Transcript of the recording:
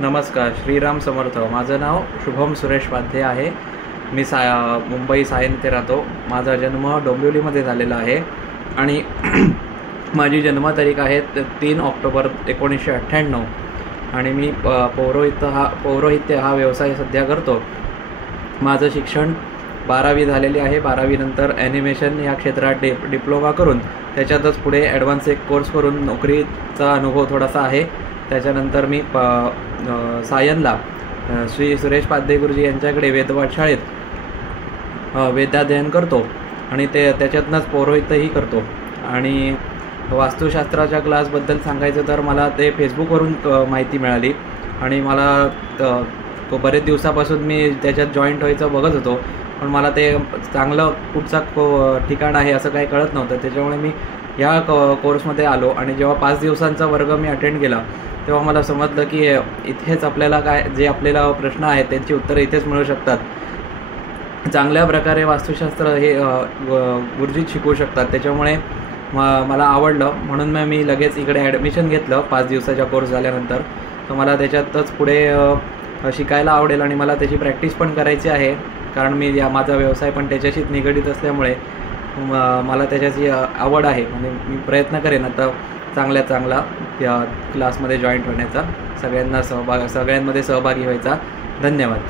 नमस्कार, श्रीराम समर्थ. माझं नाव शुभम सुरेश वाध्ये आहे. मी मुंबई सायन येथे राहतो. माझा जन्म डोंबिवलीमध्ये झालेला आहे आणि माझी जन्मतारीख आहे 3 ऑक्टोबर 1998 आणि मी पौरोहित्य हा व्यवसाय सध्या करतो. माझं शिक्षण 12वी झालेली आहे. 12वी नंतर ॲनिमेशन या क्षेत्रात डिप्लोमा करून त्याच्यातच पुढे ॲडव्हान्स एक कोर्स करून नोकरीचा अनुभव थोडासा आहे. त्याच्यानंतर मी सायनला श्री सुरेश पाध्ये गुरुजी यांच्याकडे वेदवाट शाळेत वेदाध्ययन करतो आणि त्याच्यातनंच पौरोहित्यही करतो. आणि वास्तुशास्त्राच्या क्लासबद्दल सांगायचं तर मला ते फेसबुकवरून माहिती मिळाली आणि मला बरेच दिवसापासून मी त्याच्यात जॉईंट व्हायचं बघत होतो, पण मला ते चांगलं कुठचा ठिकाण आहे असं काही कळत नव्हतं. त्याच्यामुळे मी या कोर्समध्ये आलो आणि जेव्हा 5 दिवसांचा वर्ग मी अटेंड केला तेव्हा मला समजलं की इथेच आपल्याला जे आपल्याला प्रश्न आहेत त्यांची उत्तरं इथेच मिळू शकतात. चांगल्या प्रकारे वास्तुशास्त्र हे गुरुजीच शिकवू शकतात. त्याच्यामुळे मला आवडलं, म्हणून मी लगेच इकडे ॲडमिशन घेतलं. 5 दिवसाच्या कोर्स झाल्यानंतर तर मला त्याच्यातच पुढे शिकायला आवडेल आणि मला त्याची प्रॅक्टिस पण करायची आहे, कारण माझा व्यवसाय पण त्याच्याशीच निगडीत असल्यामुळे मला त्याच्याची आवड आहे. म्हणजे मी प्रयत्न करेन आता चांगला या क्लासमध्ये जॉईंट होण्याचा, सगळ्यांमध्ये सहभागी व्हायचा. धन्यवाद.